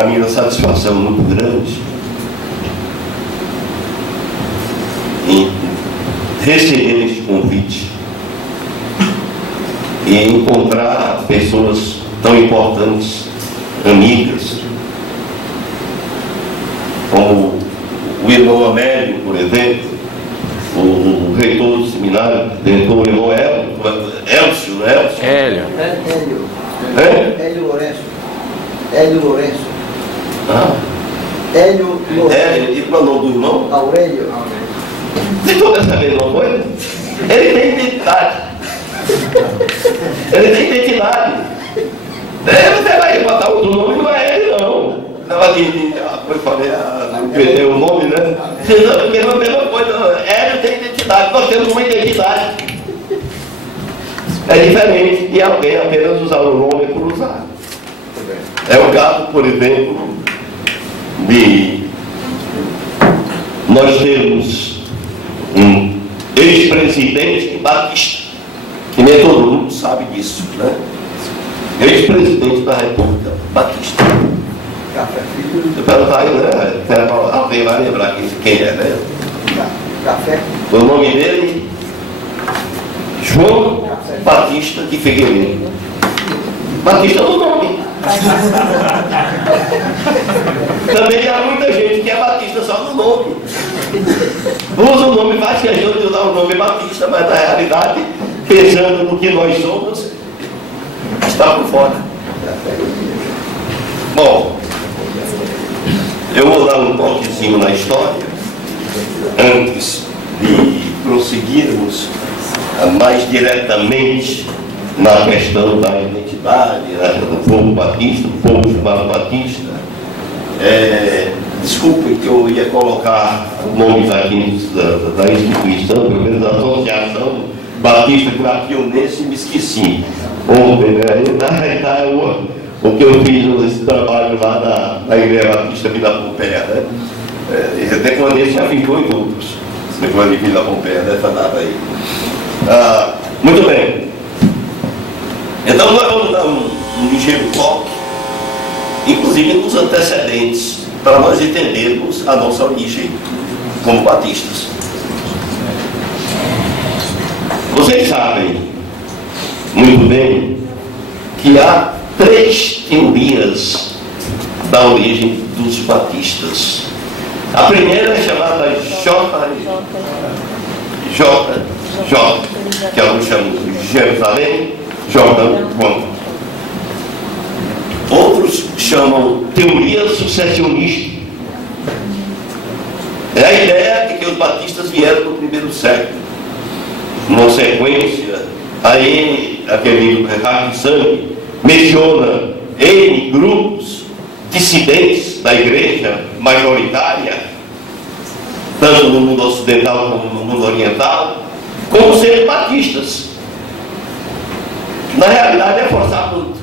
a minha satisfação muito grande em receber este convite e encontrar pessoas tão importantes, amigas, como o irmão Amélio, por exemplo, o reitor do seminário, o irmão Elcio, não é Elcio? Hélio Lourenço. Hélio Lourenço. Hélio Lourenço. E qual é o nome do irmão? Aurélio. Você toda essa vez não foi? Ele tem identidade. Ele tem identidade. Você vai botar outro nome, não é ele, não. Estava aqui, eu falei, perdeu o nome, né? Não, porque não é a mesma coisa. Hélio tem identidade, nós temos uma identidade. É diferente de alguém apenas usar o nome por usar. É o caso, por exemplo, de nós temos um ex-presidente Batista, que nem todo mundo sabe disso, né? Ex-presidente da República, Batista. Café Filho. Você perguntar aí, né? Alguém vai lembrar quem é, né? Café. O nome dele, João Batista de Figueiredo. Batista é o nome. Também há muita gente que é Batista só no nome. Usa o nome, faz questão de usar o nome Batista, mas na realidade, pensando no que nós somos, está por fora. Bom, eu vou dar um toquezinho na história antes de prosseguirmos mais diretamente na questão da identidade, né, do povo batista, do povo chamado batista. Desculpem que eu ia colocar nomes aqui da instituição, pelo menos da Associação Batista Grafionense, e me esqueci. Ontem, né? Na realidade, o que eu fiz nesse trabalho lá na Igreja Batista Vila Pompeia, né? Depois desse já ficou em outros. Depois de Vila Pompeia, nessa data aí. Muito bem. Então nós vamos dar um ligeiro toque, inclusive nos antecedentes, para nós entendermos a nossa origem como batistas. Vocês sabem muito bem que há 3 teorias da origem dos batistas. A primeira é chamada J, que alguns chamam de Jerusalém, Jordão, João. Outros chamam teoria sucessionista. É a ideia de que os batistas vieram no primeiro século. Numa sequência, aí aquele livro Retrato de Sangue menciona N grupos dissidentes da igreja majoritária, tanto no mundo ocidental como no mundo oriental, como serem batistas. Na realidade é forçar muito.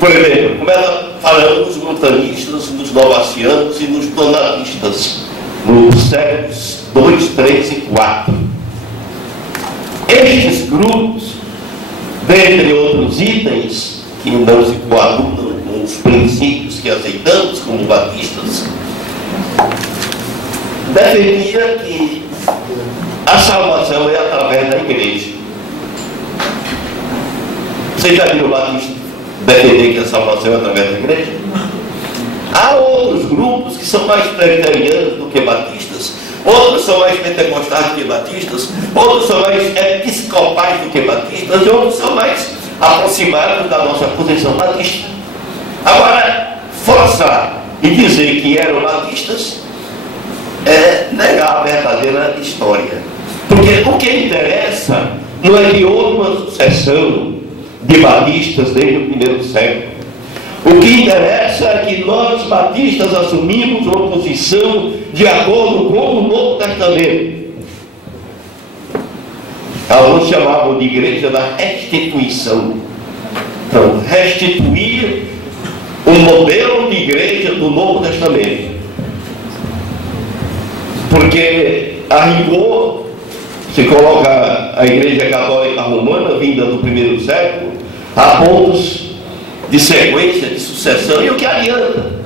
Por exemplo, começa falando nos montanistas, nos novacianos e nos donatistas, nos séculos 2, 3 e 4. Estes grupos, dentre outros itens que não se coadunam com os princípios que aceitamos como batistas, defendia que a salvação é através da igreja. Vocês já viram o batista defender que a salvação é através da igreja? Há outros grupos que são mais presbiterianos do que batistas, outros são mais pentecostais do que batistas, outros são mais episcopais do que batistas, e outros são mais aproximados da nossa posição batista. Agora, forçar e dizer que eram batistas é negar a verdadeira história. Porque o que interessa não é que houve uma sucessão de batistas desde o primeiro século. O que interessa é que nós, batistas, assumimos uma posição de acordo com o Novo Testamento. Alguns chamavam de igreja da restituição. Então, restituir o modelo de igreja do Novo Testamento. Porque a rigor se coloca a Igreja Católica Romana, vinda do primeiro século, há pontos de sequência, de sucessão, e o que adianta?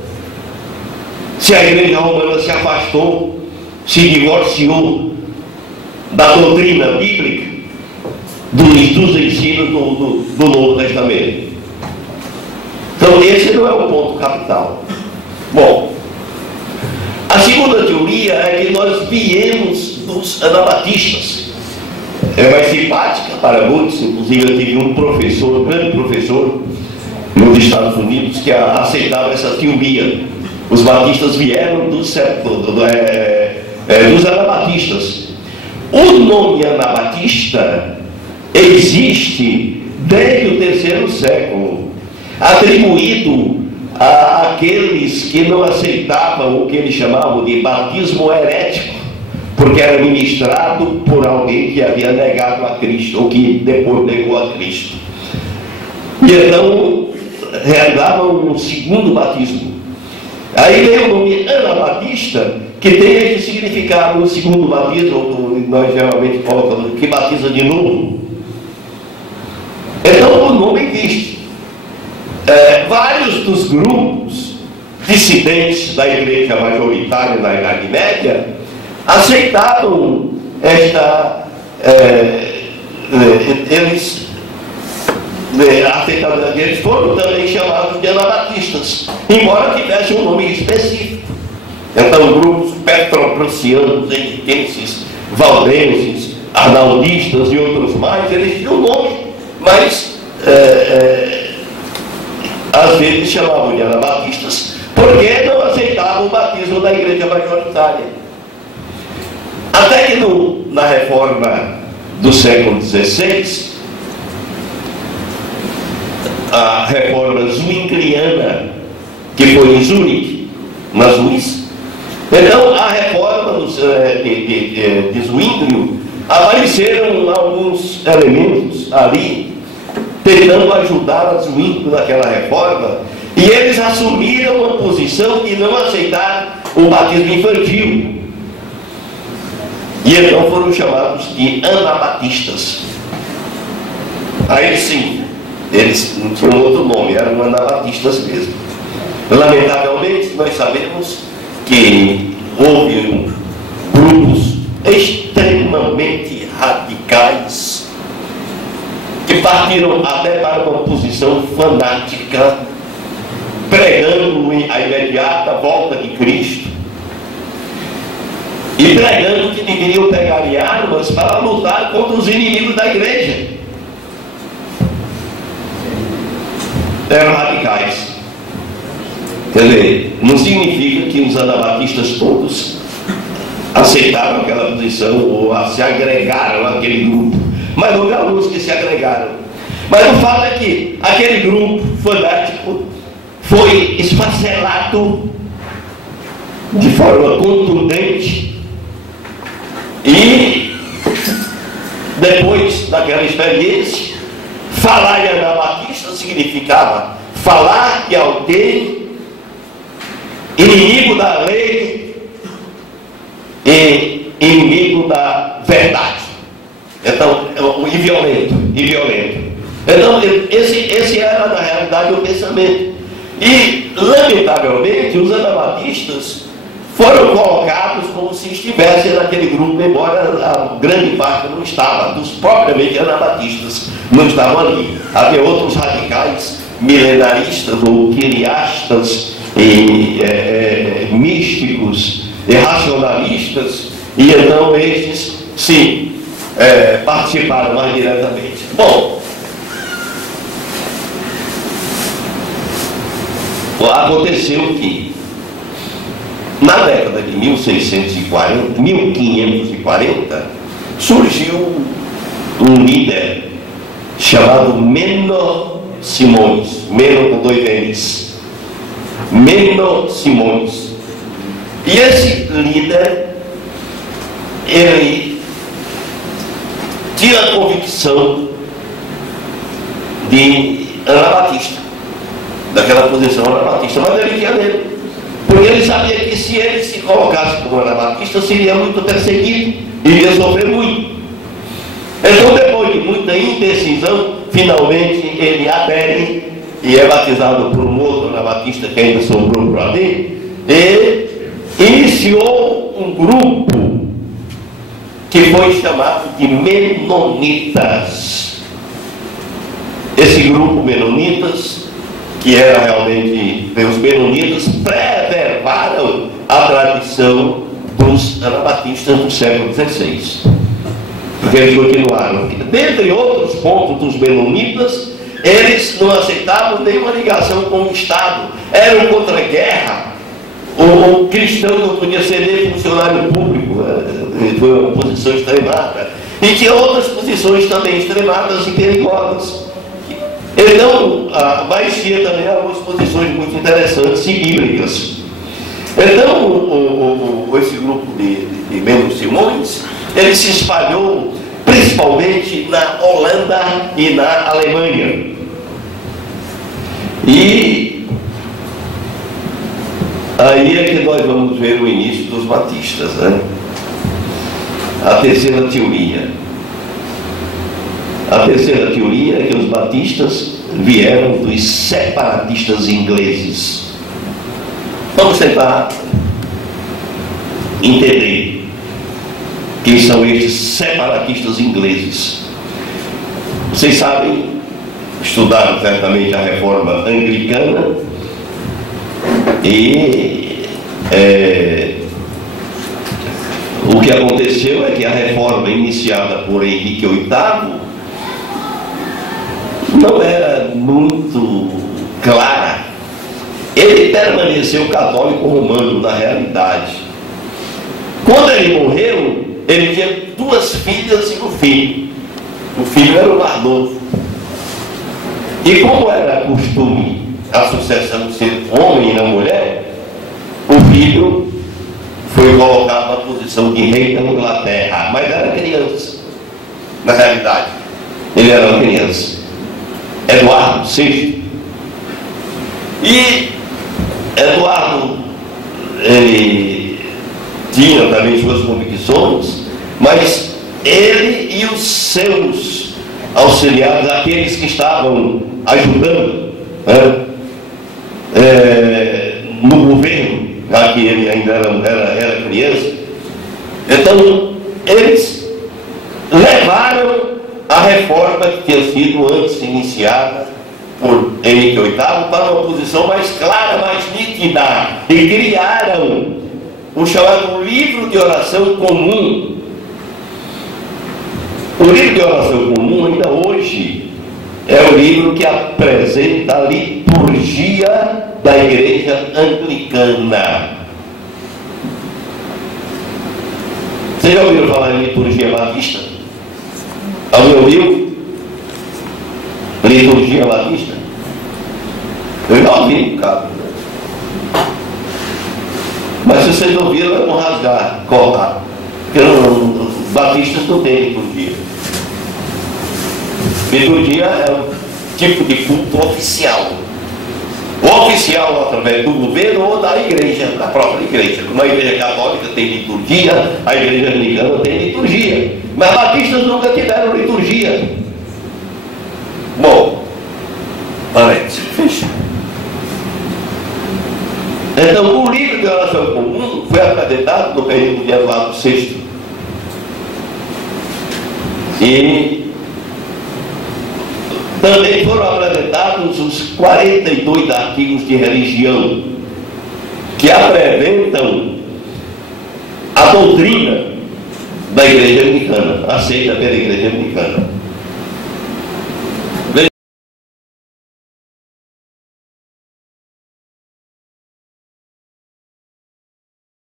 Se a igreja romana se afastou, se divorciou da doutrina bíblica, dos ensinos do Novo Testamento. Então esse não é o ponto capital. Bom, a segunda teoria é que nós viemos dos anabatistas. É mais simpática para muitos, inclusive eu tive um professor, um grande professor nos Estados Unidos, que aceitava essa teoria. Os batistas vieram dos anabatistas. O nome anabatista existe desde o terceiro século, atribuído àqueles que não aceitavam o que eles chamavam de batismo herético, porque era ministrado por alguém que havia negado a Cristo, ou que depois negou a Cristo. E então realizavam um segundo batismo. Aí veio o nome anabatista, que tem esse significado. O segundo batismo, nós geralmente colocamos que batiza de novo. Então o nome existe. Vários dos grupos dissidentes da igreja majoritária na Idade Média aceitavam esta. Eles foram também chamados de anabatistas, embora tivessem um nome específico. Então, grupos petrobrucianos, henriquenses, valdenses, arnaldistas e outros mais, eles tinham um nome, mas às vezes chamavam de anabatistas, porque não aceitavam o batismo da igreja majoritária. Até que na reforma do século XVI, a reforma zwingliana, que foi em Zurique, na Suíça. Então, a reforma de Zwinglio, apareceram alguns elementos ali, tentando ajudar a Zwinglio naquela reforma, e eles assumiram uma posição de não aceitar o batismo infantil. E então foram chamados de anabatistas. Aí sim, eles não tinham outro nome, eram anabatistas mesmo. Lamentavelmente, nós sabemos que houve grupos extremamente radicais que partiram até para uma posição fanática, pregando a imediata volta de Cristo e pregando que deveriam pegar armas para lutar contra os inimigos da igreja. Eram radicais. Quer dizer, não significa que os anabatistas todos aceitaram aquela posição ou se agregaram àquele grupo, mas houve alguns que se agregaram. Mas o fato é que aquele grupo fanático foi esfacelado de forma contundente, e depois daquela experiência, falar em anabatista significava falar que alguém inimigo da lei e inimigo da verdade. Então, e violento. Então, esse era na realidade o pensamento. E, lamentavelmente, os anabatistas foram colocados como se estivessem naquele grupo, embora a grande parte não estava, dos propriamente anabatistas não estavam ali. Havia outros radicais milenaristas ou quiriastas, místicos e racionalistas, e então estes sim participaram mais diretamente. Bom, aconteceu que na década de 1540 surgiu um líder chamado Menno Simões, Menno com 2 N's, Menno Simões. E esse líder, ele tinha a convicção de anabatista, daquela posição anabatista, mas ele tinha medo, porque ele sabia que se ele se colocasse como anabatista, seria muito perseguido, iria sofrer muito. Então, depois de muita indecisão, finalmente ele adere e é batizado por um outro anabatista que ainda sobrou por ali, e iniciou um grupo que foi chamado de Menonitas. Esse grupo Menonitas, que era realmente, os Menonitas preservaram a tradição dos anabatistas do século XVI, porque eles continuaram. Dentre outros pontos dos Menonitas, eles não aceitavam nenhuma ligação com o Estado, eram contra a guerra. O cristão não podia ser nem funcionário público, foi uma posição extremada, e tinha outras posições também extremadas e perigosas. Então, mas tinha também algumas posições muito interessantes e bíblicas. Então, esse grupo de Menno Simões, ele se espalhou principalmente na Holanda e na Alemanha. E aí é que nós vamos ver o início dos batistas, né? A terceira teoria. A terceira teoria é que os batistas vieram dos separatistas ingleses. Vamos tentar entender quem são estes separatistas ingleses. Vocês sabem, estudaram certamente a reforma anglicana e o que aconteceu é que a reforma iniciada por Henrique VIII não era muito clara. Ele permaneceu católico romano na realidade. Quando ele morreu, ele tinha 2 filhas e um filho. O filho era o mais novo. E como era costume a sucessão ser homem e não mulher, o filho foi colocado na posição de rei da Inglaterra, mas era criança. Na realidade, ele era uma criança. Eduardo VI. E Eduardo, ele tinha também suas convicções, mas ele e os seus auxiliares, aqueles que estavam ajudando, né, no governo, já que ele ainda era criança, então eles levaram a reforma que tinha sido antes iniciada por Henrique VIII para uma posição mais clara, mais nítida, e criaram o chamado livro de oração comum. O livro de oração comum, ainda hoje, é o livro que apresenta a liturgia da Igreja Anglicana. Vocês já ouviram falar em liturgia batista? Alguém ouviu? Liturgia batista? Eu já ouvi, cara. Mas se vocês ouviram, vão rasgar, cortar. Porque os batistas não têm liturgia. Liturgia é um tipo de culto oficial. O oficial através do governo ou da igreja, da própria igreja. Como a igreja católica tem liturgia, a igreja anglicana tem liturgia. Mas batistas nunca tiveram liturgia. Bom, parece fecha. Então, o livro de oração comum foi apresentado no período de Eduardo VI. E também foram apresentados os 42 artigos de religião que apresentam a doutrina da Igreja Anglicana, aceita pela Igreja Anglicana.